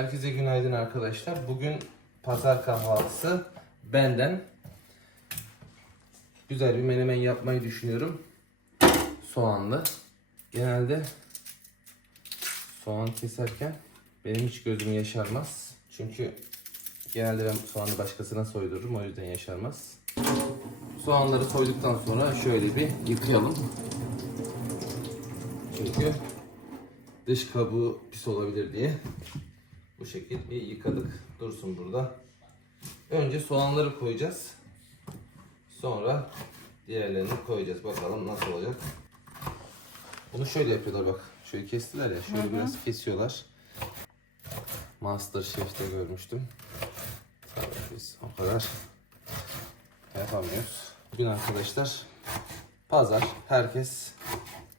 Herkese günaydın arkadaşlar. Bugün pazar kahvaltısı benden. Güzel bir menemen yapmayı düşünüyorum. Soğanlı. Genelde soğan keserken benim hiç gözüm yaşarmaz. Çünkü genelde ben soğanı başkasına soydururum o yüzden yaşarmaz. Soğanları soyduktan sonra şöyle bir yıkayalım. Çünkü dış kabuğu pis olabilir diye bu şekilde bir yıkadık. Dursun burada. Önce soğanları koyacağız. Sonra diğerlerini koyacağız. Bakalım nasıl olacak. Bunu şöyle yapıyorlar bak. Şöyle kestiler ya. Şöyle biraz kesiyorlar. Master Chef'te görmüştüm. Tabii biz o kadar yapamıyoruz. Bugün arkadaşlar pazar. Herkes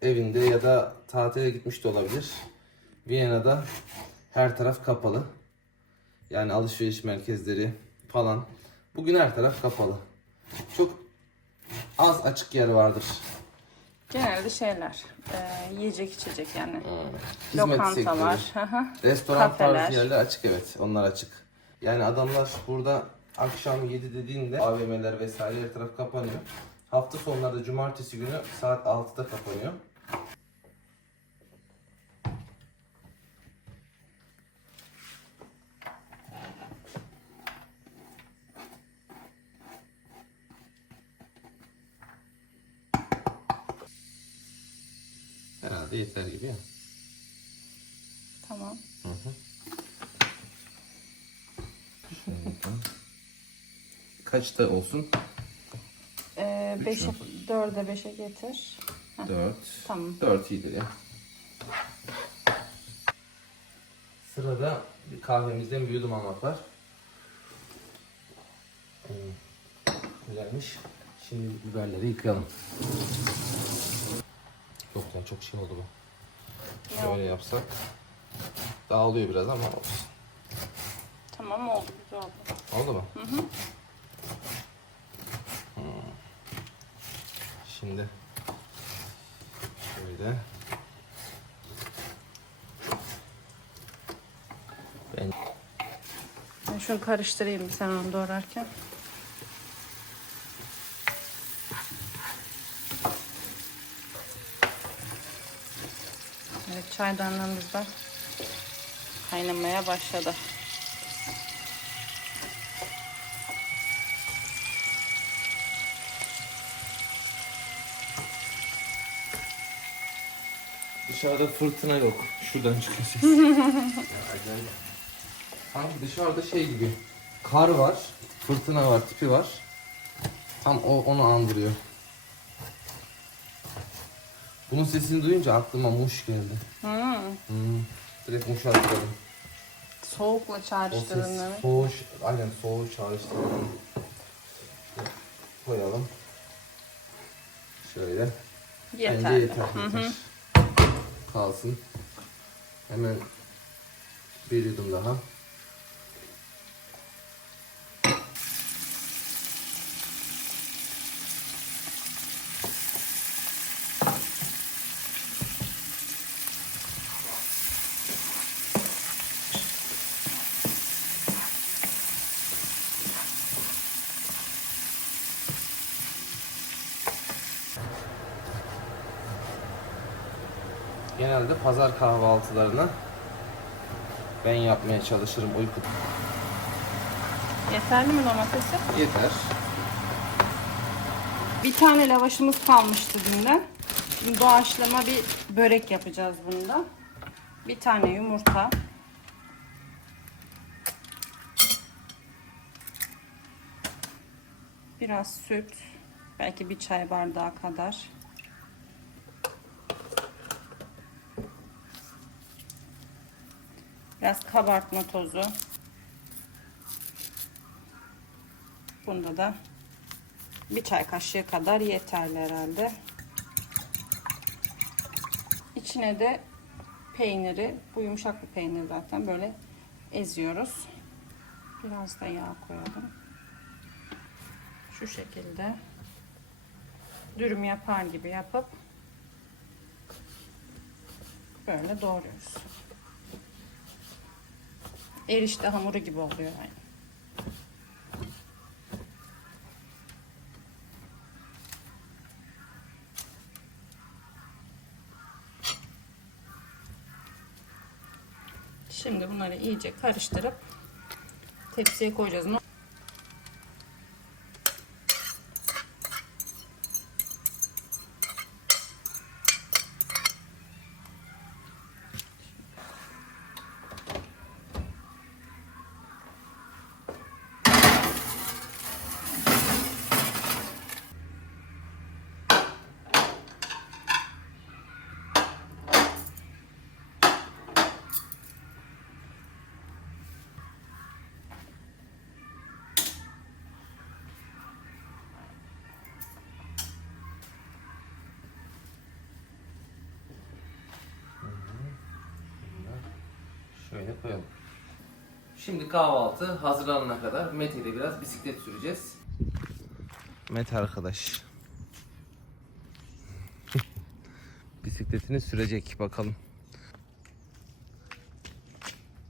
evinde ya da tatile gitmiş de olabilir. Viyana'da her taraf kapalı. Yani alışveriş merkezleri falan. Bugün her taraf kapalı. Çok az açık yer vardır. Genelde şeyler, e, yiyecek içecek yani. Hizmet Lokantalar. Restoran Kafeler. tarzı yerler açık evet. Onlar açık. Yani adamlar burada akşam 7 dediğinde AVM'ler vesaire her taraf kapanıyor. Hafta sonları cumartesi günü saat 6'da kapanıyor. Herhalde yeter gibi ya. Tamam. Kaçta olsun? E, beşe, dörde beşe getir. 4. Tamam. 4 iyidir ya. Sırada bir kahvemizden bir yudum almak var. Hmm, Güzelmiş. Şimdi biberleri yıkayalım. Yok ya çok şey oldu bu. Şöyle yapsak. Dağılıyor biraz ama olsun. Tamam oldu güzel oldu. Oldu mu? Hmm. Şimdi şöyle ben Ben şunu karıştırayım sen onu doğrarken. Evet çaydanlığımız da kaynamaya başladı. Dışarıda fırtına yok. Şuradan çıkıyor ses. Sanki dışarıda şey gibi. Kar var, fırtına var, tipi var. Tam o onu andırıyor. Bunun sesini duyunca aklıma muş geldi. Hmm. Hmm. Direkt muş atladım. Soğukla çağrıştırdın demek. soğuş, aynen soğuş çağrıştırdım. İşte koyalım. Şöyle. Yeter. Bence yeter. yeter. Kalsın. Hemen bir yudum daha. Genelde pazar kahvaltılarını ben yapmaya çalışırım uyku. Yeterli mi domatesi? Yeter. Bir tane lavaşımız kalmıştı dünden. Şimdi doğaçlama bir börek yapacağız bunda. Bir tane yumurta. Biraz süt. Belki bir çay bardağı kadar. Biraz kabartma tozu. Bunda da bir çay kaşığı kadar yeterli herhalde. İçine de peyniri, bu yumuşak bir peynir zaten böyle eziyoruz. Biraz da yağ koyalım. Şu şekilde dürüm yapar gibi yapıp böyle doğruyoruz. Erişte hamuru gibi oluyor yani. Şimdi bunları iyice karıştırıp tepsiye koyacağız. Şöyle koyalım. Şimdi kahvaltı hazırlanana kadar Mete ile biraz bisiklet süreceğiz. Mete arkadaş. Bisikletini sürecek bakalım.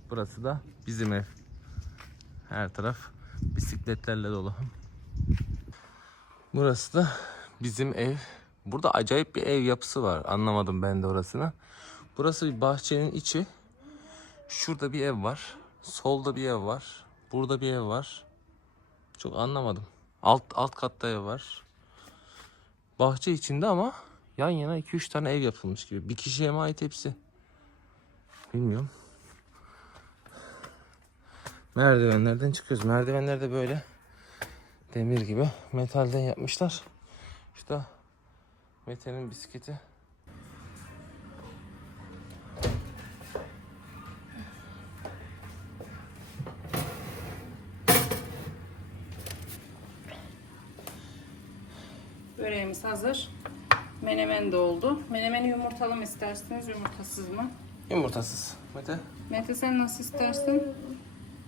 Burası da bizim ev. Her taraf bisikletlerle dolu. Burası da bizim ev. Burada acayip bir ev yapısı var. Anlamadım ben de orasını. Burası bir bahçenin içi. Şurada bir ev var. Solda bir ev var. Burada bir ev var. Çok anlamadım. Alt alt katta ev var. Bahçe içinde ama yan yana 2-3 tane ev yapılmış gibi. Bir kişiye ait hepsi? Bilmiyorum. Merdivenlerden çıkıyoruz. Merdivenler de böyle demir gibi metalden yapmışlar. İşte Mete'nin bisikleti. Hazır. Menemen de oldu. Menemeni yumurtalı mı istersiniz, yumurtasız mı? Yumurtasız. Mete. Mete sen nasıl istersin?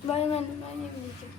Ben ben ben yemeyeceğim.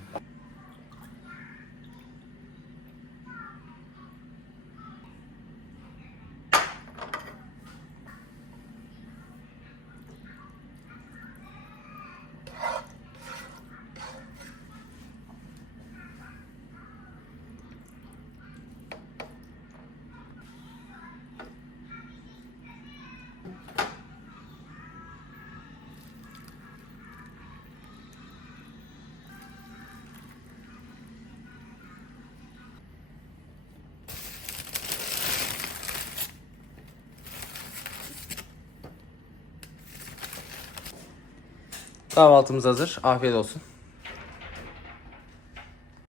Kahvaltımız hazır. Afiyet olsun.